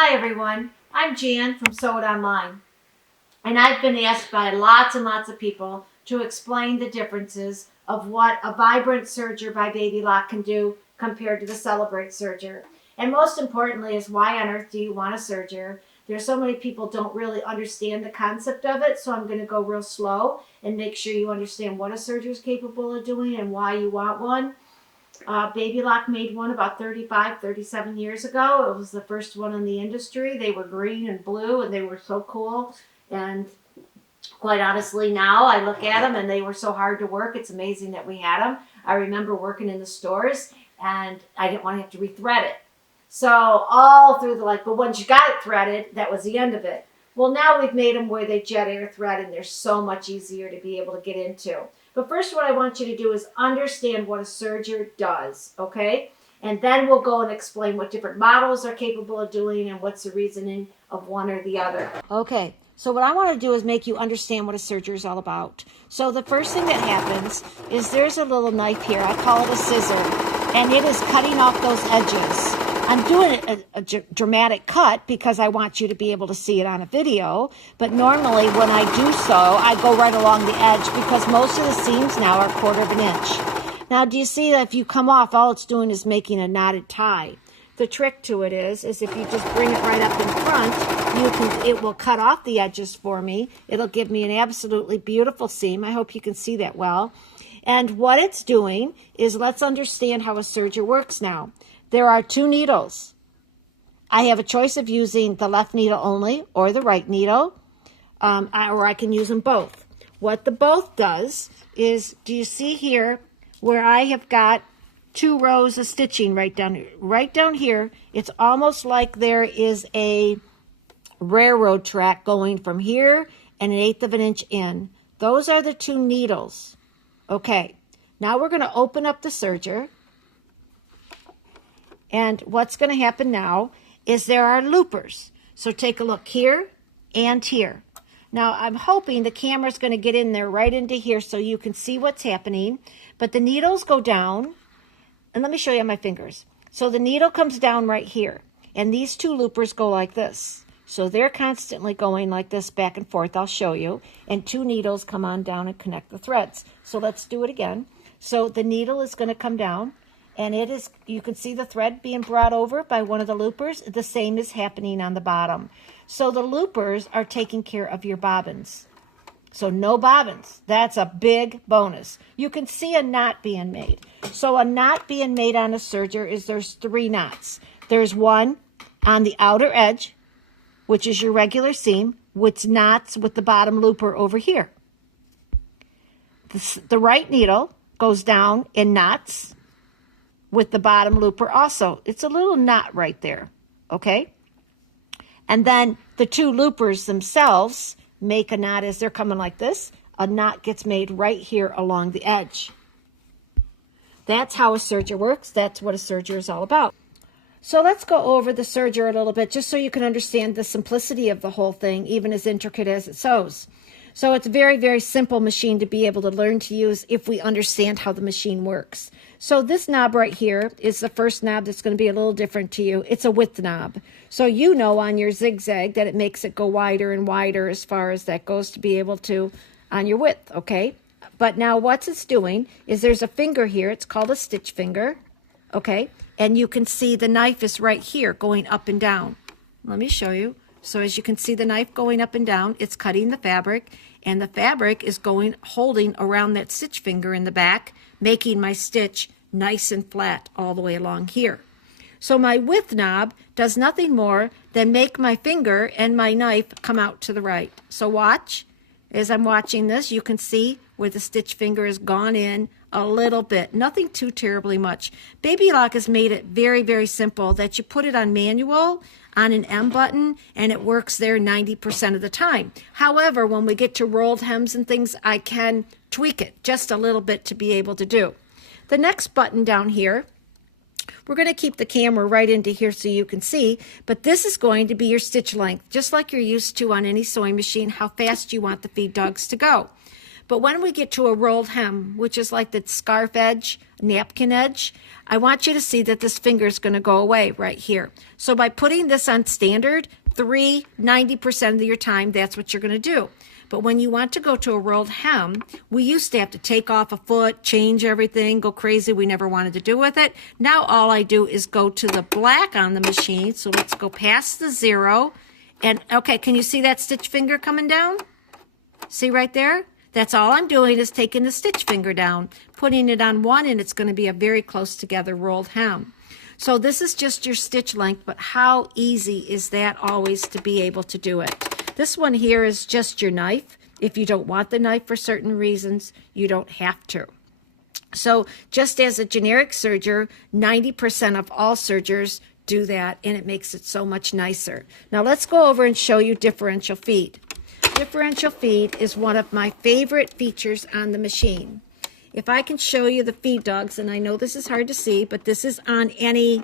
Hi everyone, I'm Jan from Sew It Online, and I've been asked by lots and lots of people to explain the differences of what a Vibrant Serger by Baby Lock can do compared to the Celebrate Serger. And most importantly is, why on earth do you want a serger? There's so many people don't really understand the concept of it, so I'm going to go real slow and make sure you understand what a serger is capable of doing and why you want one. Baby Lock made one about 37 years ago. It was the first one in the industry. They were green and blue, and they were so cool. And quite honestly, now I look at them, and they were so hard to work. It's amazing that we had them. I remember working in the stores, and I didn't want to have to rethread it. So all through but once you got it threaded, that was the end of it. Well, now we've made them where they jet air thread, and they're so much easier to be able to get into. But first, what I want you to do is understand what a serger does, okay? And then we'll go and explain what different models are capable of doing and what's the reasoning of one or the other. Okay, so what I want to do is make you understand what a serger is all about. So the first thing that happens is there's a little knife here. I call it a scissor, and it is cutting off those edges. I'm doing a dramatic cut because I want you to be able to see it on a video, but normally when I do so, I go right along the edge because most of the seams now are 1/4 of an inch. Now, do you see that if you come off, all it's doing is making a knotted tie? The trick to it is if you just bring it right up in front, it will cut off the edges for me. It'll give me an absolutely beautiful seam. I hope you can see that well. And what it's doing is, let's understand how a serger works now. There are 2 needles. I have a choice of using the left needle only or the right needle, or I can use them both. What the both does is, do you see here where I have got 2 rows of stitching right down here? Right down here, it's almost like there is a railroad track going from here and 1/8 of an inch in. Those are the 2 needles. Okay, now we're going to open up the serger. And what's going to happen now is there are loopers. So take a look here and here. Now, I'm hoping the camera's going to get in there right into here so you can see what's happening. But the needles go down. And let me show you on my fingers. So the needle comes down right here. And these 2 loopers go like this. So they're constantly going like this back and forth. I'll show you. And 2 needles come on down and connect the threads. So let's do it again. So the needle is going to come down. And it is, you can see the thread being brought over by one of the loopers. The same is happening on the bottom. So the loopers are taking care of your bobbins. So no bobbins. That's a big bonus. You can see a knot being made. So a knot being made on a serger is there's 3 knots. There's one on the outer edge, which is your regular seam, which knots with the bottom looper over here. The right needle goes down in knots with the bottom looper also. It's a little knot right there, okay? And then the 2 loopers themselves make a knot as they're coming like this. A knot gets made right here along the edge. That's how a serger works. That's what a serger is all about. So let's go over the serger a little bit just so you can understand the simplicity of the whole thing, even as intricate as it sews. So it's a very, very simple machine to be able to learn to use if we understand how the machine works. So this knob right here is the first knob that's going to be a little different to you. It's a width knob. So you know on your zigzag that it makes it go wider and wider as far as that goes to be able to on your width, okay? But now what it's doing is there's a finger here. It's called a stitch finger, okay? And you can see the knife is right here going up and down. Let me show you. So as you can see the knife going up and down, it's cutting the fabric, and the fabric is holding around that stitch finger in the back, making my stitch nice and flat all the way along here. So my width knob does nothing more than make my finger and my knife come out to the right. So watch. As I'm watching this, you can see where the stitch finger has gone in a little bit. Nothing too terribly much. Baby Lock has made it very, very simple that you put it on manual on an M button and it works there 90% of the time. However, when we get to rolled hems and things, I can tweak it just a little bit to be able to do. The next button down here, we're going to keep the camera right into here so you can see, but this is going to be your stitch length, just like you're used to on any sewing machine, how fast you want the feed dogs to go. But when we get to a rolled hem, which is like the scarf edge, napkin edge, I want you to see that this finger is going to go away right here. So by putting this on standard, 90% of your time, that's what you're going to do. But when you want to go to a rolled hem, we used to have to take off a foot, change everything, go crazy. We never wanted to do with it. Now all I do is go to the black on the machine. So let's go past the 0. And okay, can you see that stitch finger coming down? See right there? That's all I'm doing is taking the stitch finger down, putting it on one, and it's going to be a very close together rolled hem. So this is just your stitch length, but how easy is that always to be able to do it? This one here is just your knife. If you don't want the knife for certain reasons, you don't have to. So just as a generic serger, 90% of all sergers do that, and it makes it so much nicer. Now let's go over and show you differential feed. Differential feed is one of my favorite features on the machine. If I can show you the feed dogs, and I know this is hard to see, but this is on any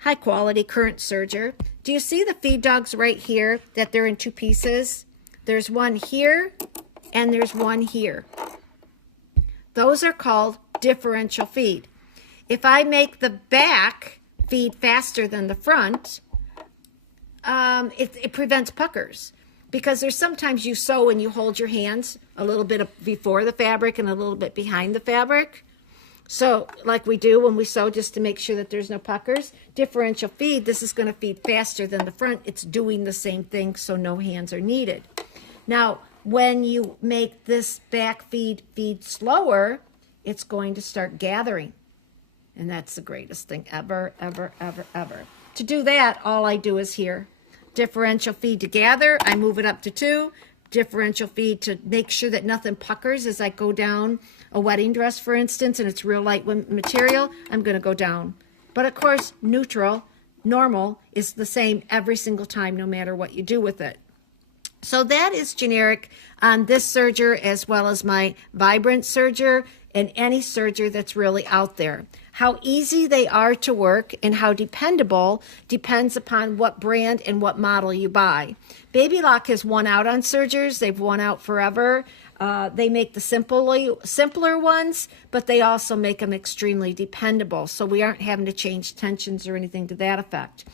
high quality current serger. Do you see the feed dogs right here, that they're in 2 pieces? There's one here and there's one here. Those are called differential feed. If I make the back feed faster than the front, it prevents puckers. Because there's sometimes you sew and you hold your hands a little bit before the fabric and a little bit behind the fabric. So like we do when we sew, just to make sure that there's no puckers. Differential feed, this is going to feed faster than the front. It's doing the same thing, so no hands are needed. Now, when you make this back feed slower, it's going to start gathering. And that's the greatest thing ever, ever, ever, ever. To do that, all I do is here. Differential feed to gather, I move it up to 2. Differential feed to make sure that nothing puckers as I go down a wedding dress, for instance, and it's real light material, I'm going to go down. But of course, normal is the same every single time, no matter what you do with it. So that is generic on this serger, as well as my vibrant serger and any serger that's really out there. How easy they are to work and how dependable depends upon what brand and what model you buy. Baby Lock has won out on sergers. They've won out forever. They make the simpler ones, but they also make them extremely dependable. So we aren't having to change tensions or anything to that effect.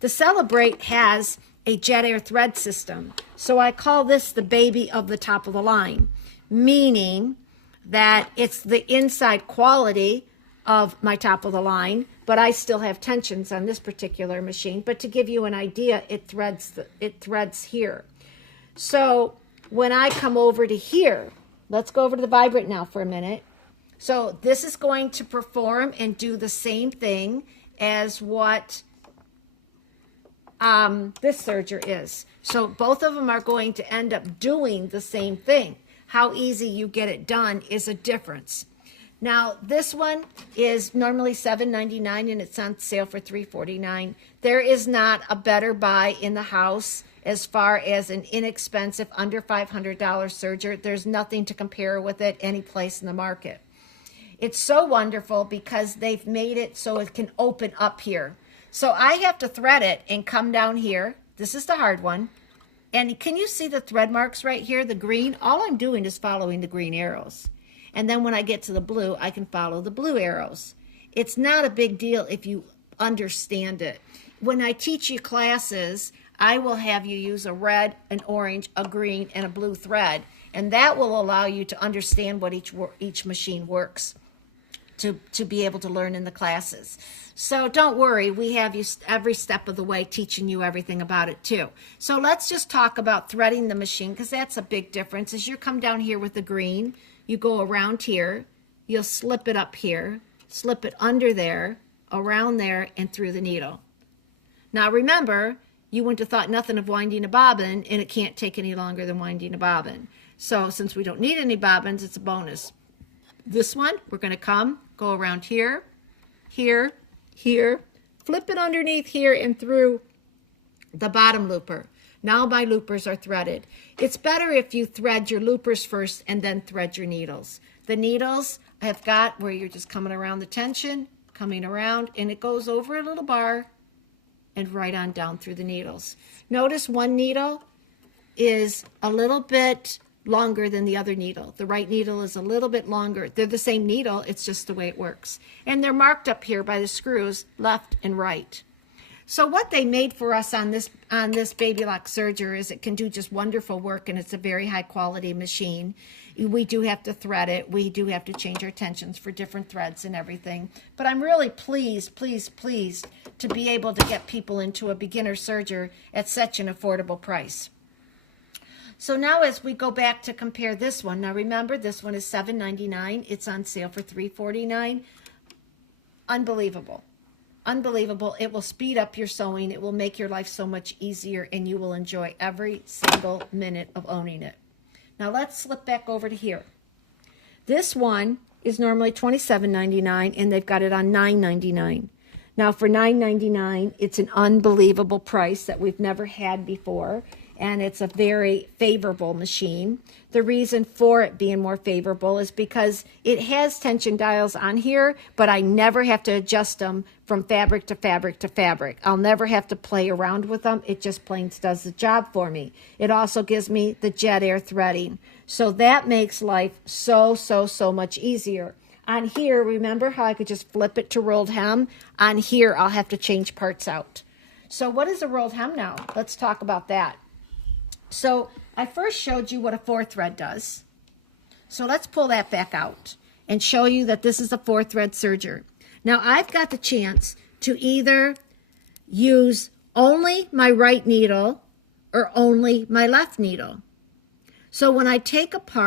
The Celebrate has a jet air thread system. So I call this the baby of the top of the line, meaning that it's the inside quality of my top of the line, but I still have tensions on this particular machine. But to give you an idea, it threads here. So when I come over to here, let's go over to the Vibrant now for a minute. So this is going to perform and do the same thing as what this serger is. So both of them are going to end up doing the same thing. How easy you get it done is a difference. Now, this one is normally $7.99 and it's on sale for $3.49. There is not a better buy in the house as far as an inexpensive, under $500 serger. There's nothing to compare with it any place in the market. It's so wonderful because they've made it so it can open up here. So I have to thread it and come down here. This is the hard one. And can you see the thread marks right here, the green? All I'm doing is following the green arrows. And then when I get to the blue, I can follow the blue arrows. It's not a big deal if you understand it. When I teach you classes, I will have you use a red, an orange, a green, and a blue thread. And that will allow you to understand what each machine works to be able to learn in the classes. So don't worry, we have you every step of the way teaching you everything about it too. So let's just talk about threading the machine, because that's a big difference. As you come down here with the green, you go around here, you'll slip it up here, slip it under there, around there, and through the needle. Now remember, you wouldn't have thought nothing of winding a bobbin, and it can't take any longer than winding a bobbin. So since we don't need any bobbins, it's a bonus. This one, we're going to go around here, here, here, flip it underneath here and through the bottom looper. Now my loopers are threaded. It's better if you thread your loopers first and then thread your needles. The needles I've got where you're just coming around the tension, coming around, and it goes over a little bar and right on down through the needles. Notice one needle is a little bit longer than the other needle. The right needle is a little bit longer. They're the same needle, it's just the way it works. And they're marked up here by the screws, left and right. So what they made for us on this Baby Lock Serger is it can do just wonderful work, and it's a very high quality machine. We do have to thread it. We do have to change our tensions for different threads and everything. But I'm really pleased to be able to get people into a beginner serger at such an affordable price. So now as we go back to compare this one, now remember this one is $7.99. It's on sale for $3.49. Unbelievable. Unbelievable. It will speed up your sewing. It will make your life so much easier, and you will enjoy every single minute of owning it. Now let's slip back over to here. This one is normally $27.99, and they've got it on $9.99. Now for $9.99, it's an unbelievable price that we've never had before, and it's a very favorable machine. The reason for it being more favorable is because it has tension dials on here, but I never have to adjust them from fabric to fabric to fabric. I'll never have to play around with them. It just plain does the job for me. It also gives me the jet air threading. So that makes life so much easier. On here, remember how I could just flip it to rolled hem? On here, I'll have to change parts out. So what is a rolled hem now? Let's talk about that. So I first showed you what a 4-thread does. So let's pull that back out and show you that this is a 4-thread serger. Now I've got the chance to either use only my right needle or only my left needle. So when I take off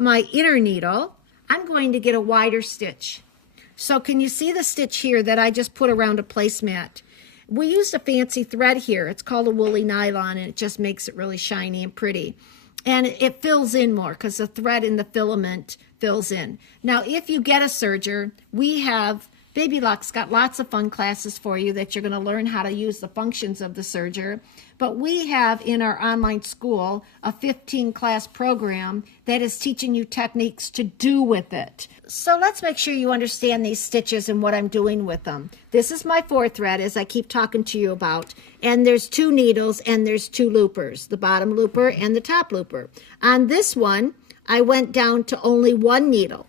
my inner needle, I'm going to get a wider stitch. So can you see the stitch here that I just put around a placemat? We used a fancy thread here. It's called a woolly nylon, and it just makes it really shiny and pretty. And it fills in more because the thread in the filament fills in. Now, if you get a serger, we have, Baby Lock's got lots of fun classes for you that you're going to learn how to use the functions of the serger. But we have in our online school a 15-class program that is teaching you techniques to do with it. So let's make sure you understand these stitches and what I'm doing with them. This is my 4-thread, as I keep talking to you about. And there's 2 needles and there's 2 loopers, the bottom looper and the top looper. On this one, I went down to only 1 needle.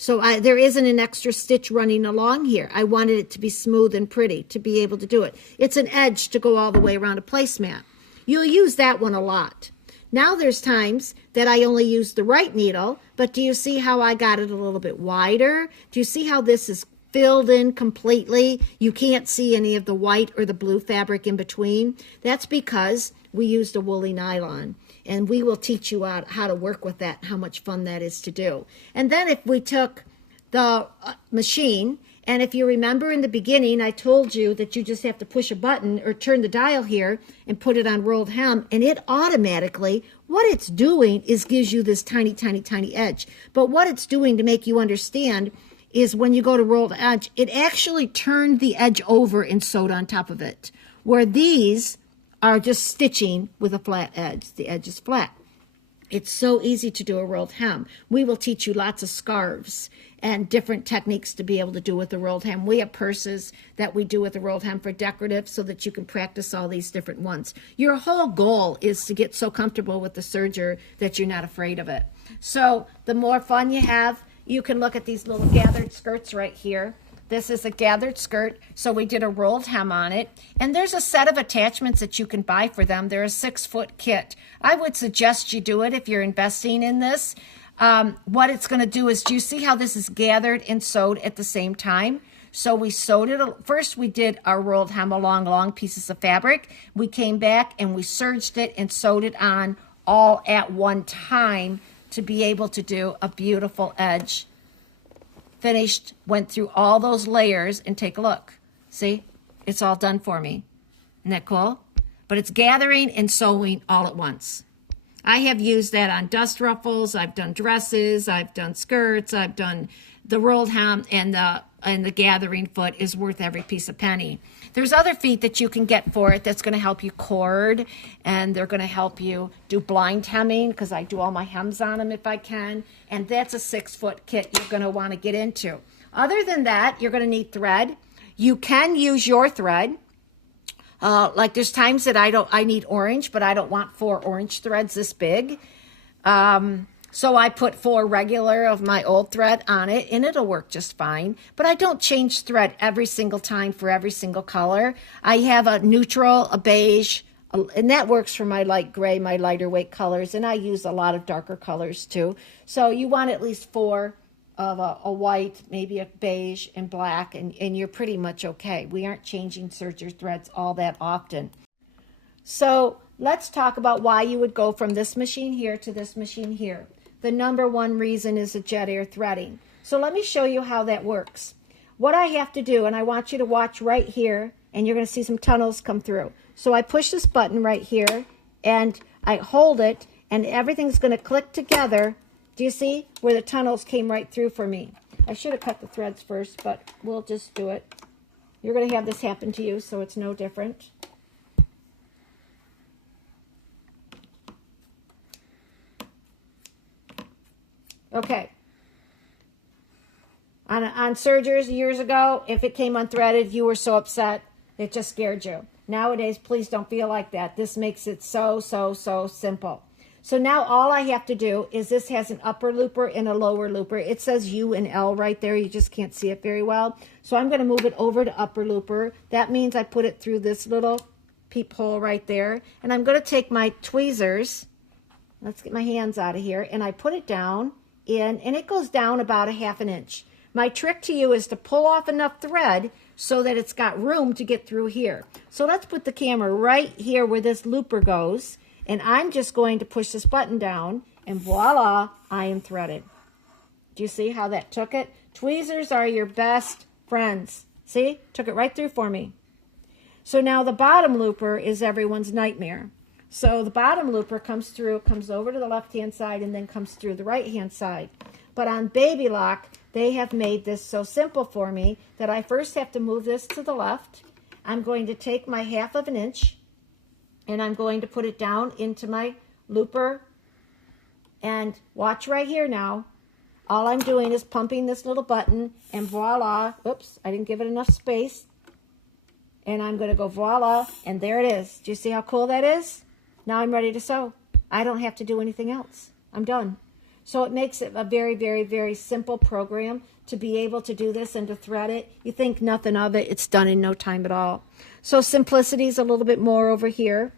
So there isn't an extra stitch running along here. I wanted it to be smooth and pretty to be able to do it. It's an edge to go all the way around a placemat. You'll use that one a lot. Now there's times that I only use the right needle, but do you see how I got it a little bit wider? Do you see how this is filled in completely? You can't see any of the white or the blue fabric in between. That's because we used a woolly nylon. And we will teach you how to work with that, how much fun that is to do. And then if we took the machine, and if you remember in the beginning, I told you that you just have to push a button or turn the dial here and put it on rolled hem, and it automatically, what it's doing is gives you this tiny edge. But what it's doing to make you understand is when you go to rolled edge, it actually turned the edge over and sewed on top of it. Where these are just stitching with a flat edge. The edge is flat. It's so easy to do a rolled hem. We will teach you lots of scarves and different techniques to be able to do with the rolled hem. We have purses that we do with the rolled hem for decorative so that you can practice all these different ones. Your whole goal is to get so comfortable with the serger that you're not afraid of it. So the more fun you have, you can look at these little gathered skirts right here. This is a gathered skirt, so we did a rolled hem on it. And there's a set of attachments that you can buy for them. They're a 6-foot kit. I would suggest you do it if you're investing in this. What it's going to do is, do you see how this is gathered and sewed at the same time? So we sewed it. First, we did our rolled hem along long pieces of fabric. We came back and we serged it and sewed it on all at one time to be able to do a beautiful edge. Finished, went through all those layers, and take a look. See, it's all done for me. Isn't that cool? But it's gathering and sewing all at once. I have used that on dust ruffles. I've done dresses. I've done skirts. I've done the rolled hem, and the gathering foot is worth every piece of penny. There's other feet that you can get for it that's going to help you cord, and they're going to help you do blind hemming because I do all my hems on them if I can, and that's a 6-foot kit you're going to want to get into. Other than that, you're going to need thread. You can use your thread. Like there's times that I need orange, but I don't want 4 orange threads this big. So I put 4 regular of my old thread on it, and it'll work just fine. But I don't change thread every single time for every single color. I have a neutral, a beige, and that works for my light gray, my lighter weight colors, and I use a lot of darker colors too. So you want at least 4 of a white, maybe a beige and black, and you're pretty much okay. We aren't changing serger threads all that often. So let's talk about why you would go from this machine here to this machine here. The number one reason is the jet air threading. So let me show you how that works. What I have to do, and I want you to watch right here, and you're going to see some tunnels come through. So I push this button right here, and I hold it, and everything's going to click together. Do you see where the tunnels came right through for me? I should have cut the threads first, but we'll just do it. You're going to have this happen to you, so it's no different. Okay. On sergers years ago, if it came unthreaded, you were so upset, it just scared you. Nowadays, please don't feel like that. This makes it so simple. So now all I have to do is this has an upper looper and a lower looper. It says U and L right there. You just can't see it very well. So I'm going to move it over to upper looper. That means I put it through this little peephole right there. And I'm going to take my tweezers. Let's get my hands out of here. And I put it down in, and it goes down about 1/2 inch. My trick to you is to pull off enough thread so that it's got room to get through here. So let's put the camera right here where this looper goes. And I'm just going to push this button down, and voila, I am threaded. Do you see how that took it? Tweezers are your best friends. See? Took it right through for me. So now the bottom looper is everyone's nightmare. So the bottom looper comes through, comes over to the left-hand side, and then comes through the right-hand side. But on Baby Lock, they have made this so simple for me that I first have to move this to the left. I'm going to take my 1/2 inch, and I'm going to put it down into my looper. And watch right here now. All I'm doing is pumping this little button, and voila. Oops, I didn't give it enough space. And I'm going to go voila, and there it is. Do you see how cool that is? Now I'm ready to sew. I don't have to do anything else. I'm done. So it makes it a very simple program to be able to do this and to thread it. You think nothing of it. It's done in no time at all. So simplicity is a little bit more over here.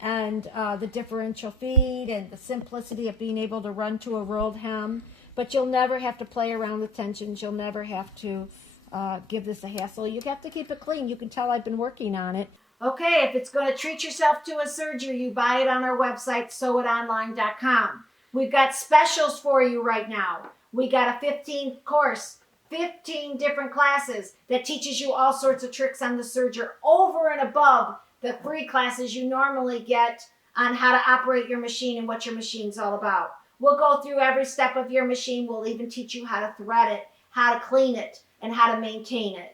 And the differential feed and the simplicity of being able to run to a rolled hem. But you'll never have to play around with tensions. You'll never have to give this a hassle. You have to keep it clean. You can tell I've been working on it. Okay, if it's going to treat yourself to a serger, you buy it on our website, sewitonline.com. We've got specials for you right now. We got a 15 course, 15 different classes that teaches you all sorts of tricks on the serger over and above the free classes you normally get on how to operate your machine and what your machine's all about. We'll go through every step of your machine. We'll even teach you how to thread it, how to clean it, and how to maintain it.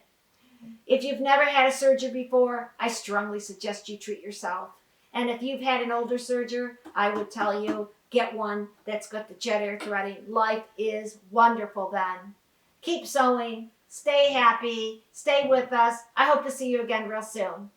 If you've never had a serger before, I strongly suggest you treat yourself. And if you've had an older serger, I would tell you, get one that's got the jet air threading. Life is wonderful then. Keep sewing, stay happy, stay with us. I hope to see you again real soon.